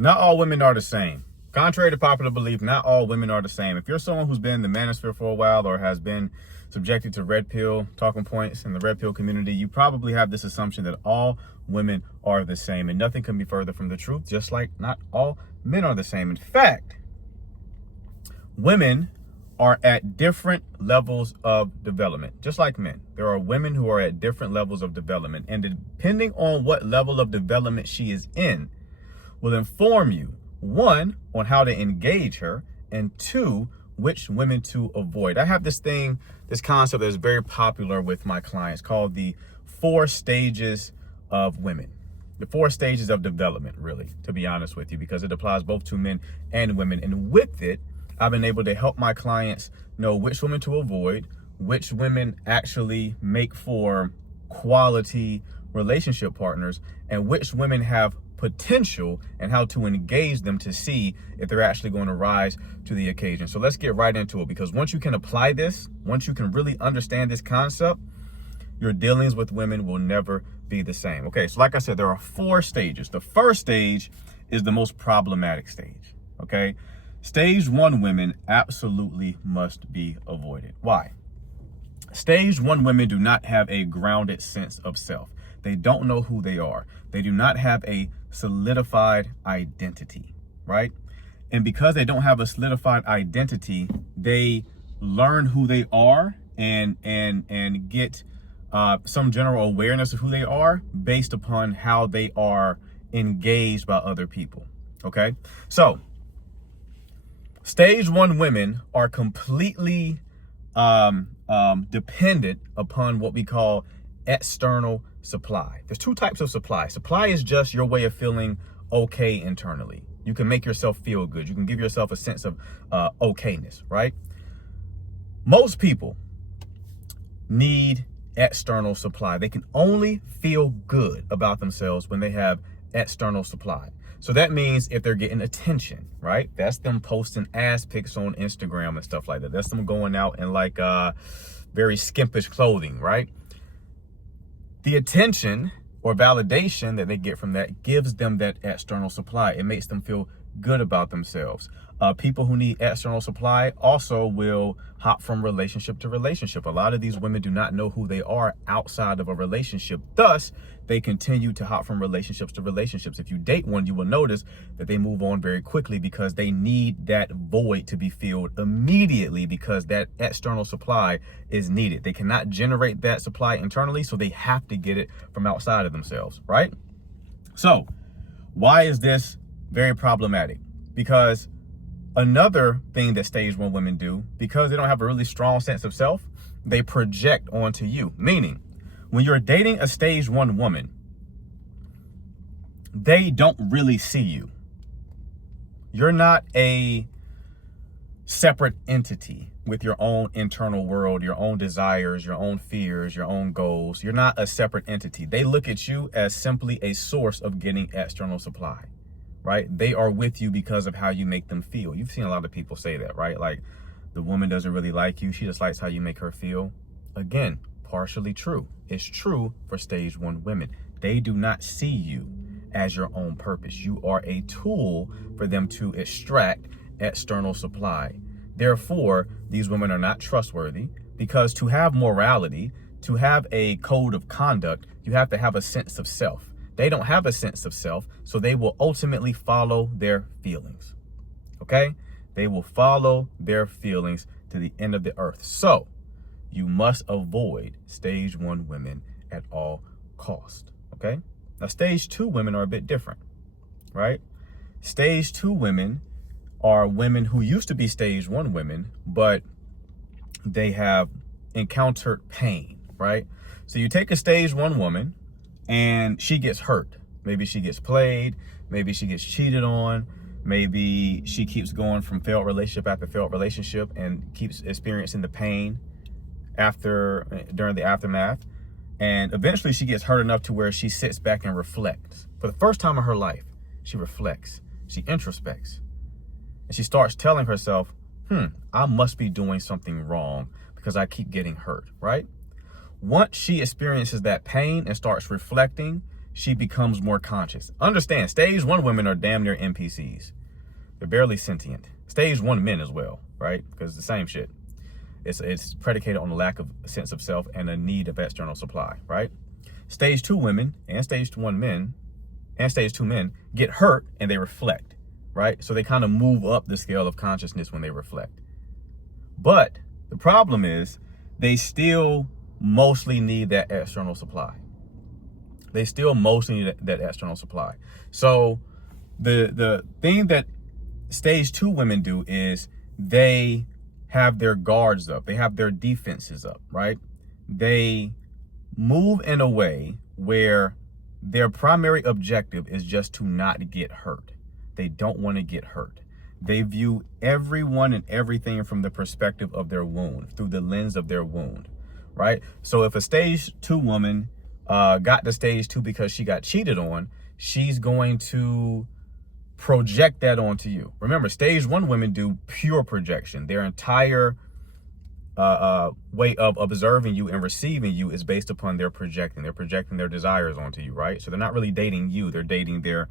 Not all women are the same. Contrary to popular belief, not all women are the same. If you're someone who's been in the manosphere for a while or has been subjected to red pill talking points in the red pill community, you probably have this assumption that all women are the same, and nothing can be further from the truth, just like not all men are the same. In fact, women are at different levels of development, just like men. There are women who are at different levels of development, and depending on what level of development she is in, will inform you, one, on how to engage her, and two, which women to avoid. I have this concept that is very popular with my clients called the 4 stages of women. The 4 stages of development, really, to be honest with you, because it applies both to men and women. And with it, I've been able to help my clients know which women to avoid, which women actually make for quality relationship partners, and which women have potential and how to engage them to see if they're actually going to rise to the occasion. So let's get right into it, because once you can apply this, once you can really understand this concept, your dealings with women will never be the same. Okay, so like I said, there are 4 stages. The first stage is the most problematic stage, okay? Stage 1 women absolutely must be avoided. Why? Stage 1 women do not have a grounded sense of self. They don't know who they are. They do not have a solidified identity, right? And because they don't have a solidified identity, they learn who they are and get some general awareness of who they are based upon how they are engaged by other people, okay? So stage 1 women are completely dependent upon what we call external supply. There's 2 types of supply. Supply is just your way of feeling okay internally. You can make yourself feel good. You can give yourself a sense of okayness, right? Most people need external supply. They can only feel good about themselves when they have external supply. So that means if they're getting attention, right? That's them posting ass pics on Instagram and stuff like that. That's them going out in like very skimpish clothing, right? The attention or validation that they get from that gives them that external supply. It makes them feel good about themselves. People who need external supply also will hop from relationship to relationship. A lot of these women do not know who they are outside of a relationship. Thus, they continue to hop from relationships to relationships. If you date one, you will notice that they move on very quickly because they need that void to be filled immediately, because that external supply is needed. They cannot generate that supply internally, so they have to get it from outside of themselves, right? So why is this very problematic? Because another thing that stage 1 women do, because they don't have a really strong sense of self, they project onto you. Meaning, when you're dating a stage 1 woman, they don't really see you. You're not a separate entity with your own internal world, your own desires, your own fears, your own goals. You're not a separate entity. They look at you as simply a source of getting external supply, right? They are with you because of how you make them feel. You've seen a lot of people say that, right? Like, the woman doesn't really like you. She just likes how you make her feel. Again, partially true. It's true for stage 1 women. They do not see you as your own purpose. You are a tool for them to extract external supply. Therefore, these women are not trustworthy, because to have morality, to have a code of conduct, you have to have a sense of self. They don't have a sense of self, so they will ultimately follow their feelings, okay? They will follow their feelings to the end of the earth. So you must avoid stage 1 women at all costs, okay? Now, stage 2 women are a bit different, right? Stage 2 women are women who used to be stage 1 women, but they have encountered pain, right? So you take a stage 1 woman and she gets hurt. Maybe she gets played. Maybe she gets cheated on. Maybe she keeps going from failed relationship after failed relationship and keeps experiencing the pain during the aftermath. And eventually she gets hurt enough to where she sits back and reflects. For the first time in her life, she reflects, she introspects, and she starts telling herself, I must be doing something wrong because I keep getting hurt, right? Once she experiences that pain and starts reflecting, she becomes more conscious. Understand, stage 1 women are damn near NPCs. They're barely sentient. Stage 1 men as well, right? Because it's the same shit. It's predicated on the lack of a sense of self and a need of external supply, right? Stage 2 women and stage 1 men and stage 2 men get hurt and they reflect, right? So they kind of move up the scale of consciousness when they reflect. But the problem is they still mostly need that external supply. They still mostly need that external supply. So the thing that stage 2 women do is they have their guards up. They have their defenses up, right? They move in a way where their primary objective is just to not get hurt. They don't want to get hurt. They view everyone and everything from the perspective of their wound, through the lens of their wound, right? So if a stage 2 woman got to stage 2 because she got cheated on, she's going to project that onto you. Remember, stage 1 women do pure projection. Their entire way of observing you and receiving you is based upon their projecting. They're projecting their desires onto you, right? So they're not really dating you. They're dating their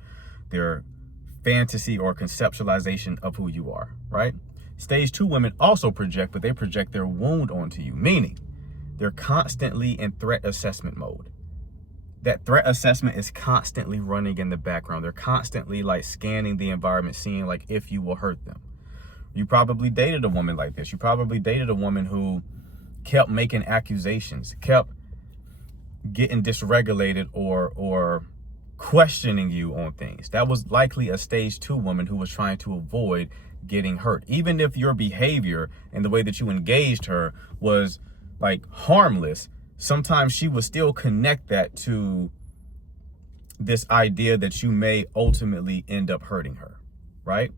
fantasy or conceptualization of who you are, right? Stage 2 women also project, but they project their wound onto you, meaning they're constantly in threat assessment mode. That threat assessment is constantly running in the background. They're constantly like scanning the environment, seeing like if you will hurt them. You probably dated a woman like this. You probably dated a woman who kept making accusations, kept getting dysregulated or questioning you on things. That was likely a stage 2 woman who was trying to avoid getting hurt. Even if your behavior and the way that you engaged her was like harmless, sometimes she would still connect that to this idea that you may ultimately end up hurting her, right?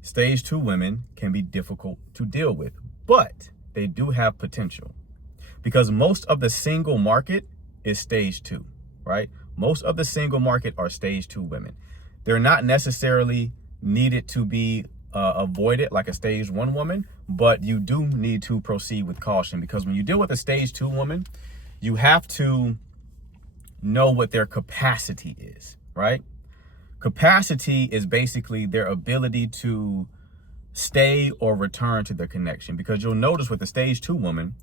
Stage 2 women can be difficult to deal with, but they do have potential because most of the single market is stage 2, right? Most of the single market are stage 2 women. They're not necessarily needed to be avoided like a stage 1 woman, but you do need to proceed with caution because when you deal with a stage 2 woman, you have to know what their capacity is, right? Capacity is basically their ability to stay or return to the connection, because you'll notice with the stage 2 woman,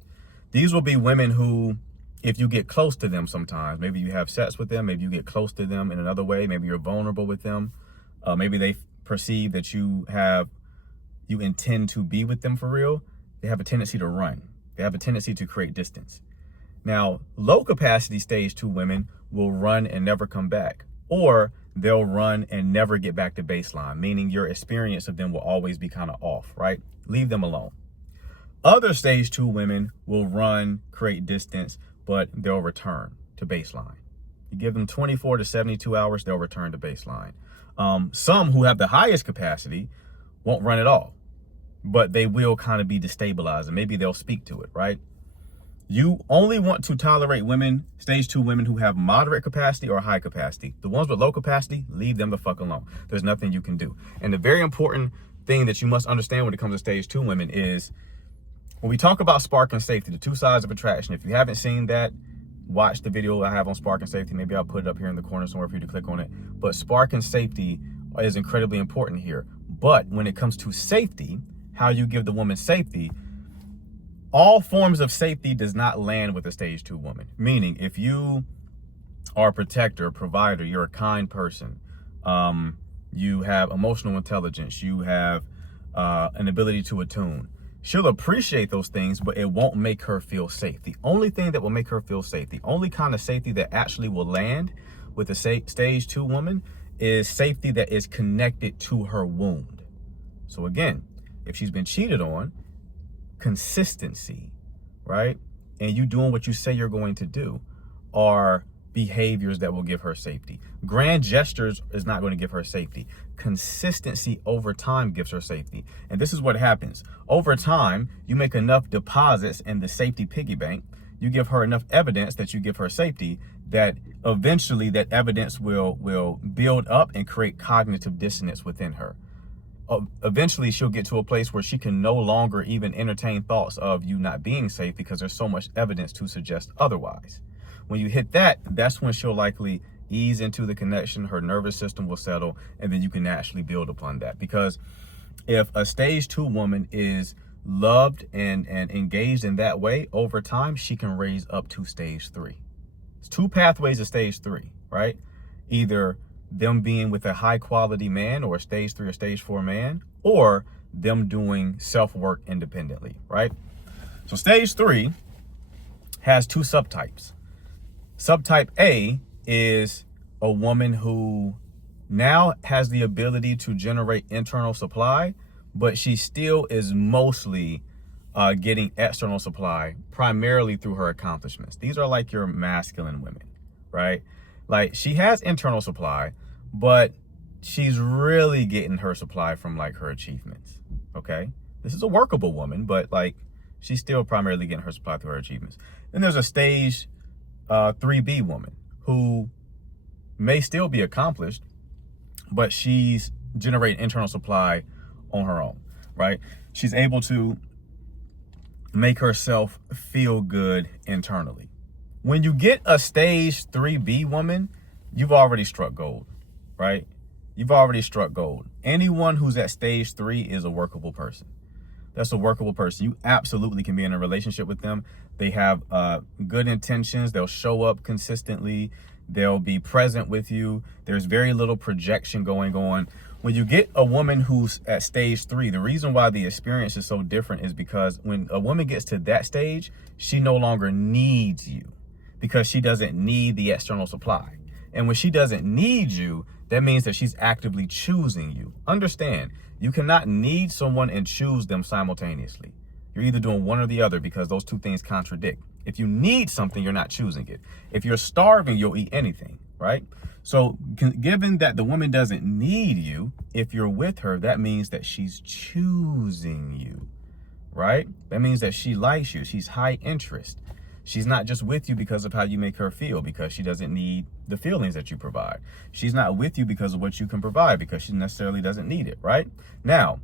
these will be women who, if you get close to them sometimes, maybe you have sex with them, maybe you get close to them in another way, maybe you're vulnerable with them, maybe they perceive that you intend to be with them for real, they have a tendency to run. They have a tendency to create distance. Now, low capacity stage 2 women will run and never come back, or they'll run and never get back to baseline, meaning your experience of them will always be kind of off, right? Leave them alone. Other stage 2 women will run, create distance, but they'll return to baseline. You give them 24 to 72 hours, they'll return to baseline. Some who have the highest capacity won't run at all, but they will kind of be destabilized and maybe they'll speak to it, right? You only want to tolerate women, stage 2 women who have moderate capacity or high capacity. The ones with low capacity, leave them the fuck alone. There's nothing you can do. And the very important thing that you must understand when it comes to stage 2 women is when we talk about spark and safety, the 2 sides of attraction. If you haven't seen that, watch the video I have on spark and safety. Maybe I'll put it up here in the corner somewhere for you to click on it. But spark and safety is incredibly important here. But when it comes to safety, how you give the woman safety, all forms of safety does not land with a stage 2 woman. Meaning, if you are a protector, a provider, you're a kind person, you have emotional intelligence, you have an ability to attune, she'll appreciate those things, but it won't make her feel safe. The only thing that will make her feel safe, the only kind of safety that actually will land with a stage 2 woman is safety that is connected to her wound. So again, if she's been cheated on, consistency, right? And you doing what you say you're going to do are behaviors that will give her safety. Grand gestures is not going to give her safety. Consistency over time gives her safety. And this is what happens. Over time, you make enough deposits in the safety piggy bank, you give her enough evidence that you give her safety, that eventually that evidence will build up and create cognitive dissonance within her. Eventually she'll get to a place where she can no longer even entertain thoughts of you not being safe because there's so much evidence to suggest otherwise. When you hit that, that's when she'll likely ease into the connection, her nervous system will settle, and then you can naturally build upon that. Because if a stage 2 woman is loved and engaged in that way, over time, she can raise up to stage 3. It's 2 pathways to stage 3, right? Either them being with a high quality man, or a stage 3 or stage 4 man, or them doing self-work independently, right? So stage 3 has 2 subtypes. Subtype A is a woman who now has the ability to generate internal supply, but she still is mostly getting external supply primarily through her accomplishments. These are like your masculine women, right? Like, she has internal supply, but she's really getting her supply from like her achievements, okay? This is a workable woman, but like, she's still primarily getting her supply through her achievements. Then there's a stage 3B woman who may still be accomplished, but she's generating internal supply on her own, right? She's able to make herself feel good internally. When you get a stage 3B woman, you've already struck gold, right? You've already struck gold. Anyone who's at stage 3 is a workable person. That's a workable person. You absolutely can be in a relationship with them. They have good intentions. They'll show up consistently. They'll be present with you. There's very little projection going on. When you get a woman who's at stage 3, the reason why the experience is so different is because when a woman gets to that stage, she no longer needs you because she doesn't need the external supply. And when she doesn't need you, that means that she's actively choosing you. Understand, you cannot need someone and choose them simultaneously. You're either doing one or the other because those 2 things contradict. If you need something, you're not choosing it. If you're starving, you'll eat anything, right? So given that the woman doesn't need you, if you're with her, that means that she's choosing you, right? That means that she likes you. She's high interest. She's not just with you because of how you make her feel, because she doesn't need the feelings that you provide. She's not with you because of what you can provide, because she necessarily doesn't need it, right? Now,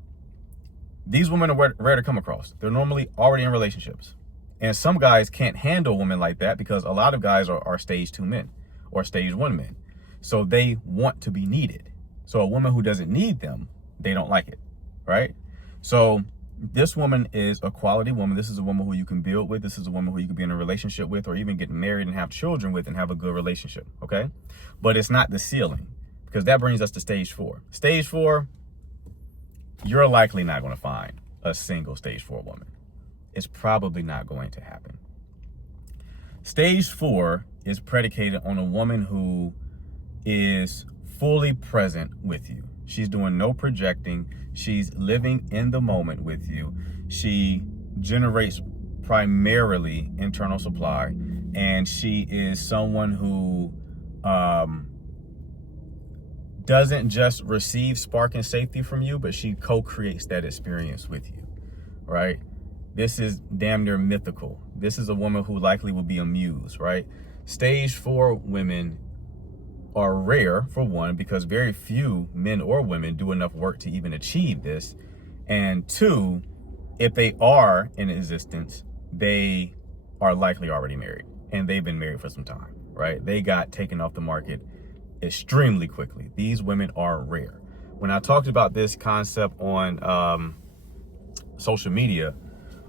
these women are rare to come across. They're normally already in relationships. And some guys can't handle women like that because a lot of guys are stage 2 men or stage 1 men. So they want to be needed. So a woman who doesn't need them, they don't like it, right? So this woman is a quality woman. This is a woman who you can build with. This is a woman who you can be in a relationship with, or even get married and have children with and have a good relationship, okay? But it's not the ceiling, because that brings us to stage 4. Stage 4, you're likely not going to find a single stage 4 woman. It's probably not going to happen. Stage 4 is predicated on a woman who is fully present with you. She's doing no projecting. She's living in the moment with you. She generates primarily internal supply, and she is someone who doesn't just receive spark and safety from you, but she co-creates that experience with you, right? This is damn near mythical. This is a woman who likely will be a muse, right? Stage 4 women are rare, for one, because very few men or women do enough work to even achieve this. And 2, if they are in existence, they are likely already married, and they've been married for some time, right? They got taken off the market extremely quickly. These women are rare. When I talked about this concept on social media,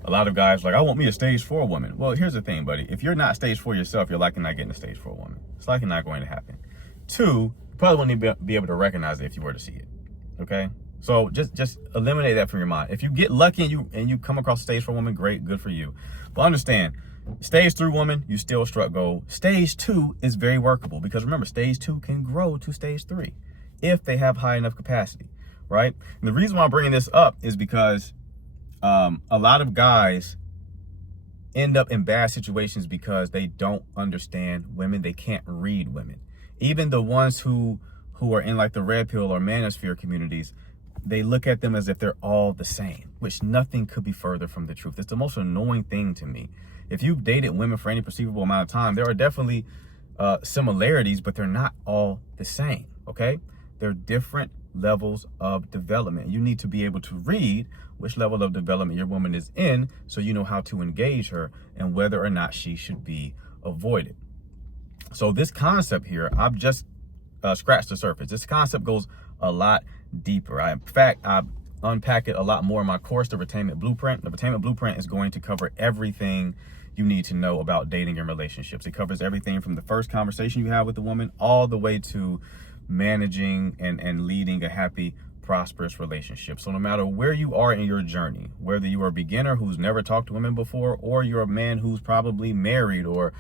a lot of guys were like, I want me a stage 4 woman. Well, here's the thing, buddy. If you're not stage 4 yourself, you're likely not getting a stage 4 woman. It's likely not going to happen. 2, you probably wouldn't be able to recognize it if you were to see it, okay? So just eliminate that from your mind. If you get lucky and you come across a stage 4 woman, great, good for you. But understand, stage 3 woman, you still struck gold. Stage 2 is very workable, because remember, stage 2 can grow to stage 3 if they have high enough capacity, right? And the reason why I'm bringing this up is because a lot of guys end up in bad situations because they don't understand women. They can't read women. Even the ones who are in like the red pill or manosphere communities, they look at them as if they're all the same, which nothing could be further from the truth. It's the most annoying thing to me. If you've dated women for any perceivable amount of time, there are definitely similarities, but they're not all the same, okay? They're different levels of development. You need to be able to read which level of development your woman is in, so you know how to engage her and whether or not she should be avoided. So this concept here, I've just scratched the surface. This concept goes a lot deeper. In fact, I unpack it a lot more in my course, The Retainment Blueprint. The Retainment Blueprint is going to cover everything you need to know about dating and relationships. It covers everything from the first conversation you have with the woman all the way to managing and leading a happy, prosperous relationship. So no matter where you are in your journey, whether you are a beginner who's never talked to women before, or you're a man who's probably married or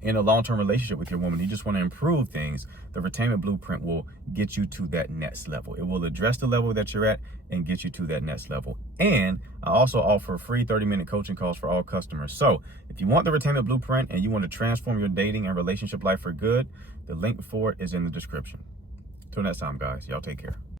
in a long-term relationship with your woman, you just want to improve things, the Retainment Blueprint will get you to that next level. It will address the level that you're at and get you to that next level. And I also offer free 30-minute coaching calls for all customers. So if you want the Retainment Blueprint and you want to transform your dating and relationship life for good, the link for it is in the description. Till next time, guys, y'all take care.